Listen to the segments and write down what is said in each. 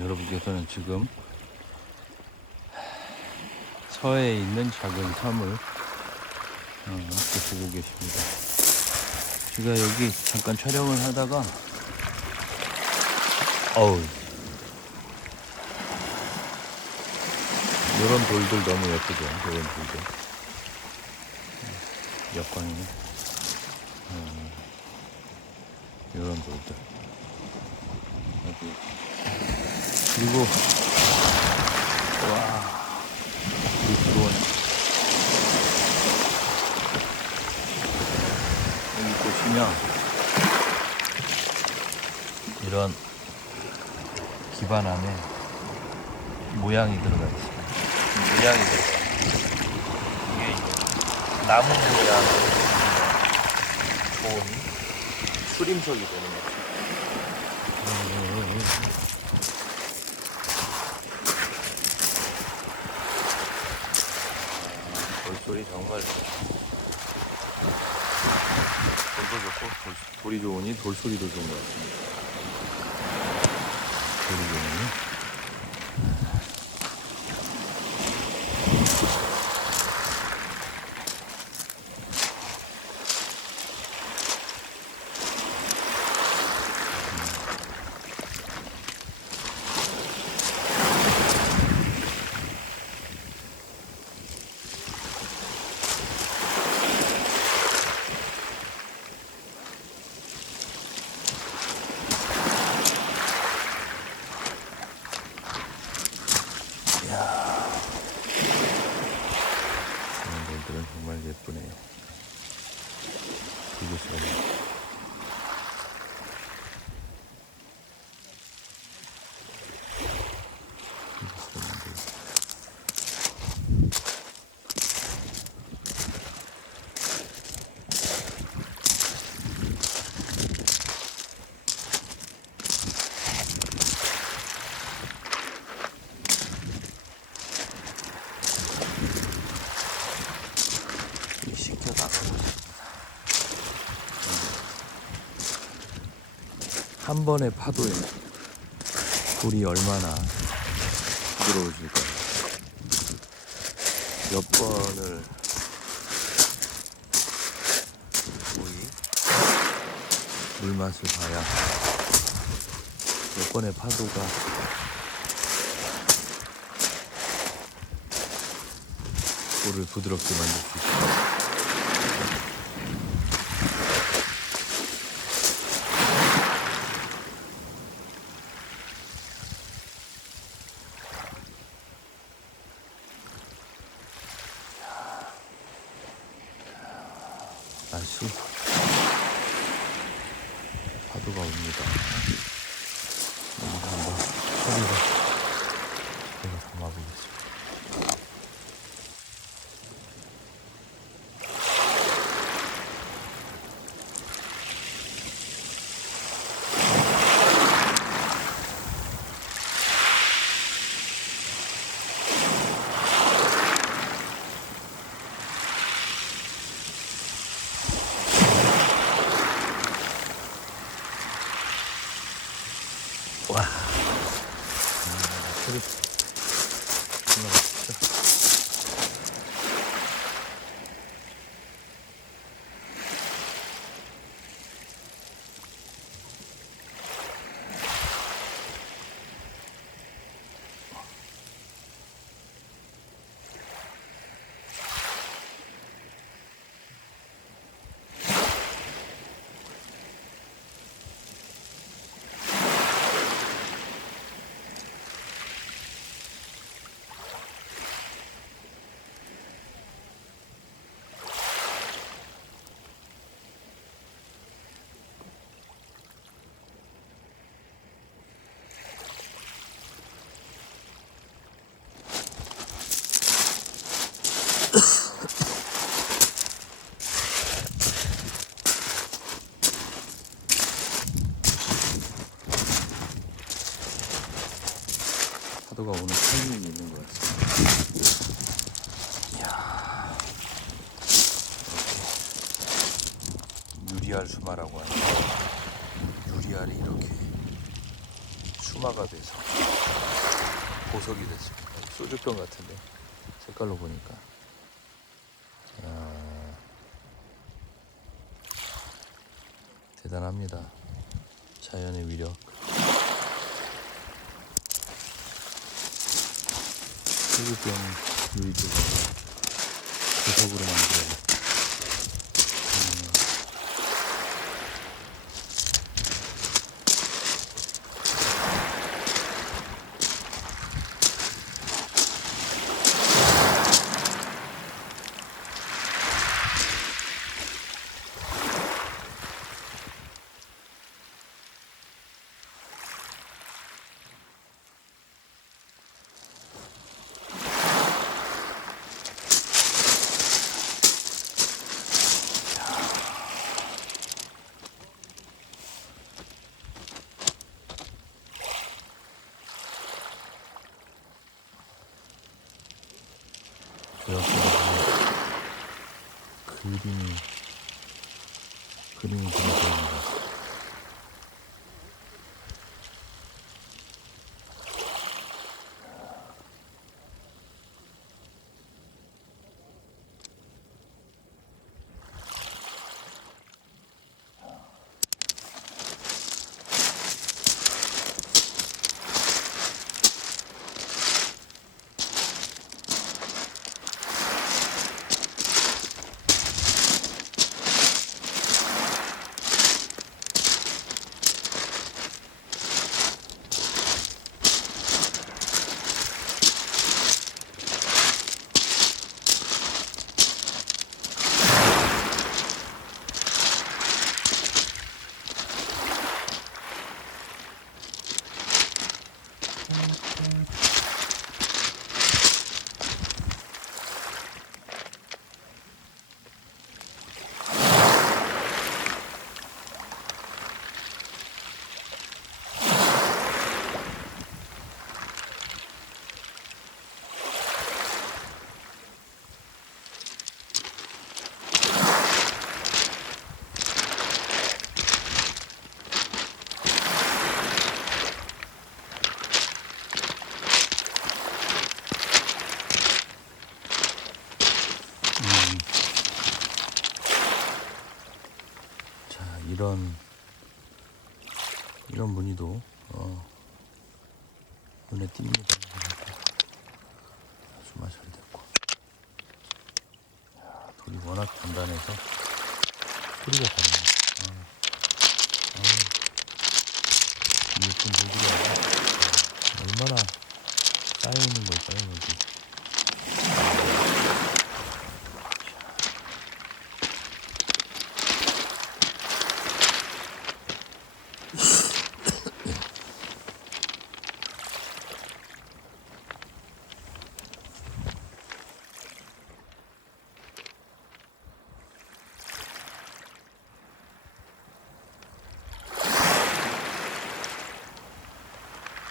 여러분께서는 지금 서해에 있는 작은 섬을 함께 보고 계십니다. 제가 여기 잠깐 촬영을 하다가 이런 돌들 너무 예쁘죠. 이런 돌들 역광이네. 이런 돌들 여기. 그리고 물이 들어오네. 여기 보시면 이런 기반 안에 모양이 들어가 있어요. 모양이 들어가 있어요. 이게 이제 나무 모양으로 좋은 수림석이 되는 거죠. 돌소리 정말 돌도 좋고 돌이 좋으니 돌소리도 좋은 것 같습니다. 돌이 좋으니 이런 돌들은 정말 예쁘네요. 이곳은 시켜 나가고 있습니다. 한 번의 파도에 돌이 얼마나 부드러워질까요? 몇 번을 거의 물맛을 봐야 몇 번의 파도가 돌을 부드럽게 만들 수 있어요. 날씨 파도가 옵니다. 여기서 한번 소리를 제가 담아보겠습니다. 와, 소리 정말 멋지죠? 파도가 오는 타이밍이 있는 것 같습니다. 이야, 이렇게 유리알 수마라고 하는 유리알이 이렇게 수마가 돼서 보석이 됐습니다. 소주병 같은데 색깔로 보니까. 대단합니다. 자연의 위력. 소주병 유리병을 보석으로 만들어요. 여기 그림이 그려져있는 이런 무늬도 눈에 띕니다. 정말 잘 됐고, 돌이 워낙 단단해서 소리가 다르네. 예쁜 돌들이 얼마나 쌓여있는 걸까요, 여기.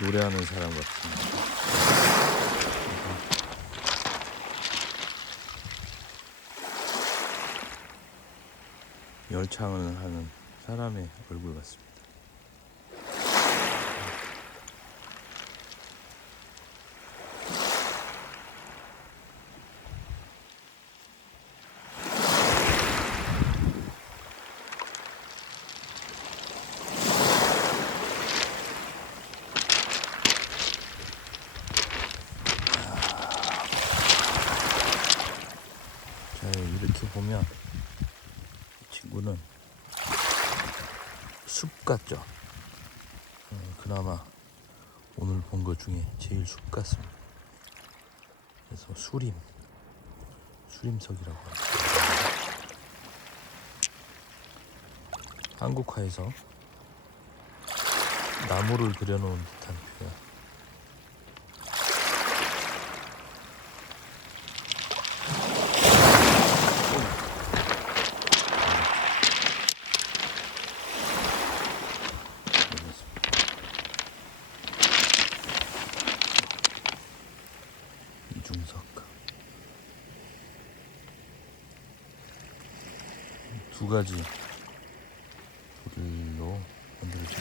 노래하는 사람 같습니다. 열창을 하는 사람의 얼굴 같습니다. 이렇게 보면 이 친구는 숲 같죠? 그나마 오늘 본 것 중에 제일 숲 같습니다. 그래서 수림석이라고 합니다. 한국화에서 나무를 그려놓은 듯한 표현. 이중석 두 가지 돌로 만들어진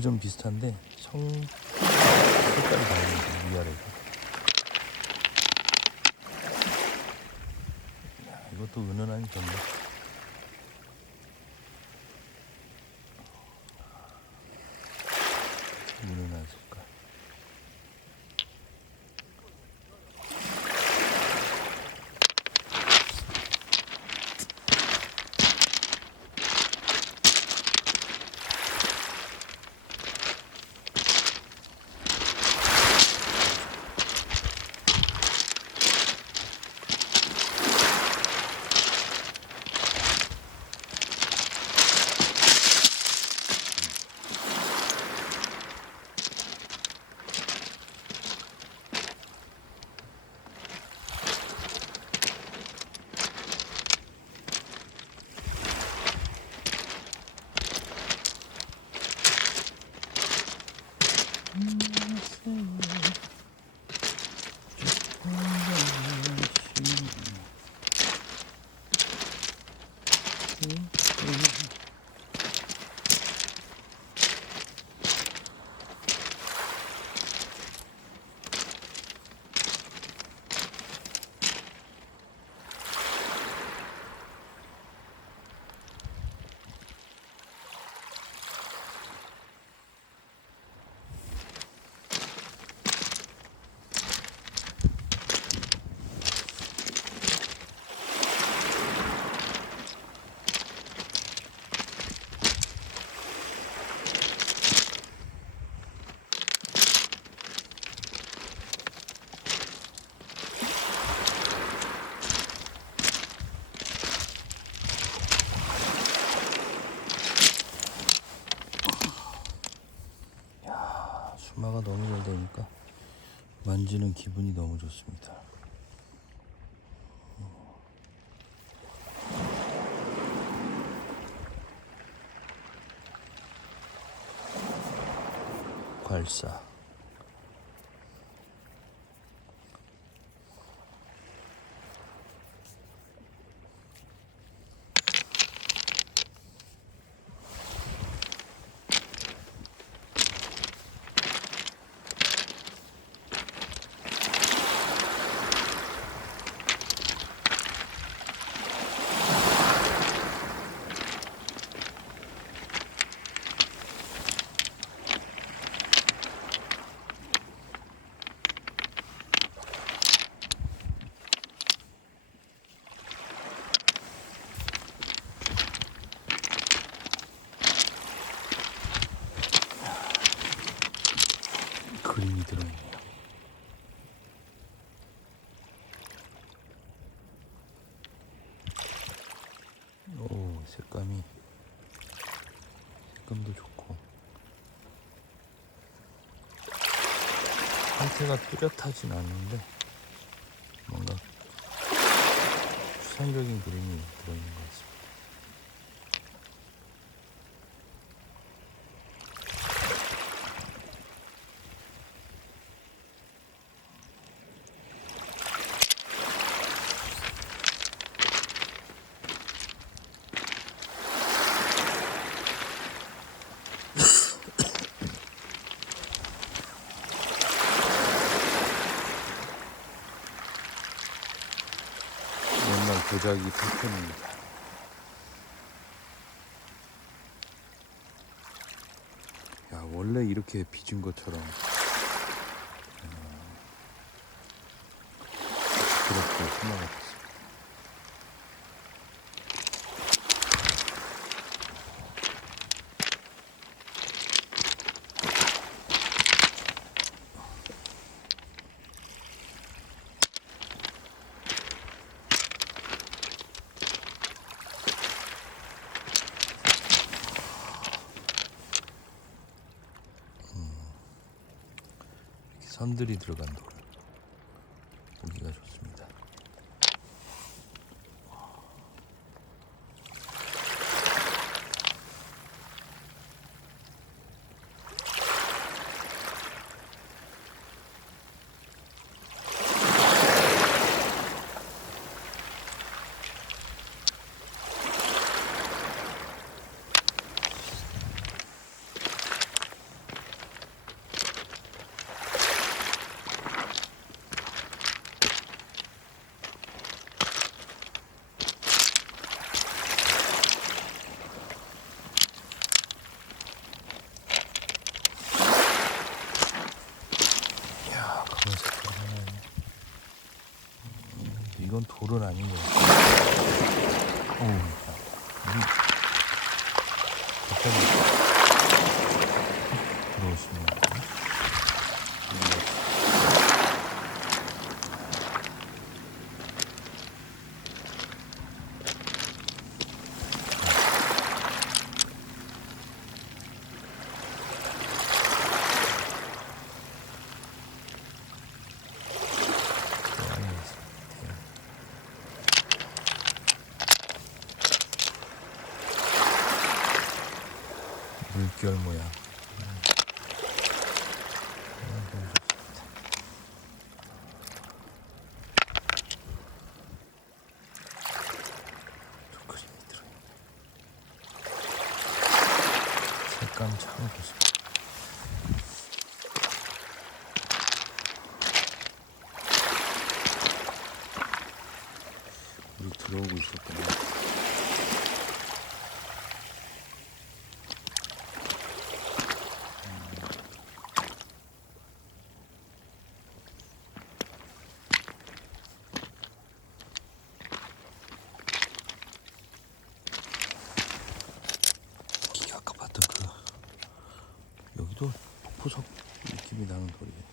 질은 비슷한데 색깔이 다릅니다. 위아래가. 이것도 은은한 정말. 은은한 색깔. 수마가 너무 잘 되니까 만지는 기분이 너무 좋습니다. 괄사. 그림이 들어있네요. 오, 색감도 좋고 상태가 뚜렷하진 않는데 뭔가 추상적인 그림이 들어있는 것 같습니다. 옛날 도자기 패턴입니다. 야, 원래 이렇게 빚은 것처럼 그렇게 수마가 됐습니다. 선들이 들어간 돌 보기가 좋습니다. 이건 돌은 아닌 것 같아. 물이 갑자기 들어오시는 거 같아. 물결 모양. 초크림이 들어있네. 색감 참 좋습니다. 물이 들어오고 있었구나. 아까 봤던 여기도 폭포석 느낌이 나는 돌이에요.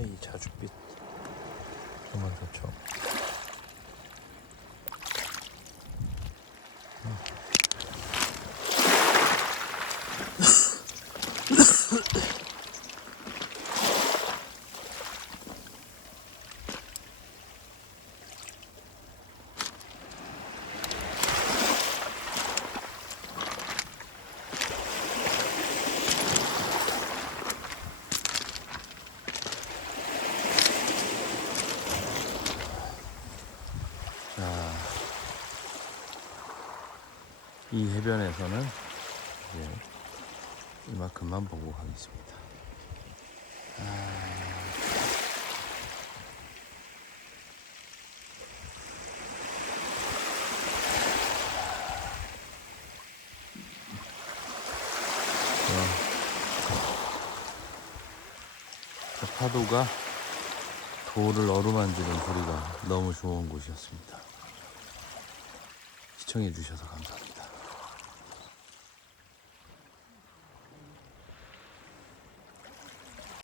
이 자줏빛 정말 좋죠. 이 해변에서는 이제 이만큼만 보고 가겠습니다. 저 파도가 돌을 어루만지는 소리가 너무 좋은 곳이었습니다. 시청해 주셔서 감사합니다.